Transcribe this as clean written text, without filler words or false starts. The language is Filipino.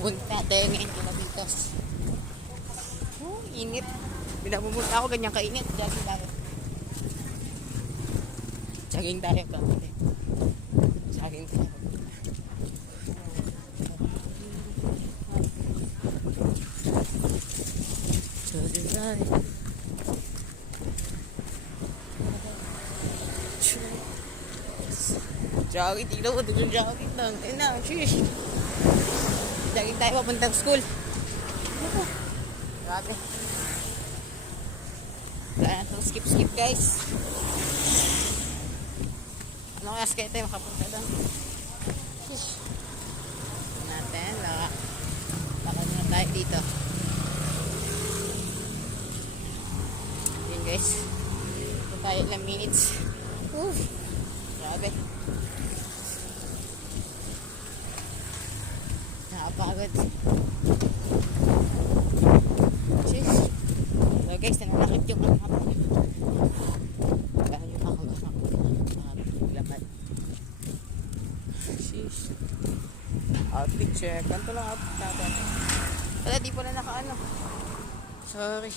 pupunta tayo ngayon kilometers. Init. Pinapupunta ako ganyan kainit. Jogging tayo. Jogging tayo kapatid. Jogging tayo. Jogging, tignan mo, jogging lang. Ayun na, shish. Jogging tayo papuntang school. Grabe. Wala na itong skip guys. Ano kaya skate tayo makapunta doon? Shish. Natin, lakad na tayo dito. Yun guys. Ito tayo ilang minutes. Grabe. Nakapagod. Jeez. So guys, nananakit yung mga kapatid. Kaya yun ako maglakad. Jeez. Outfit check. Ganito lang outfit natin. Wala, di pala nakaano. Sorry.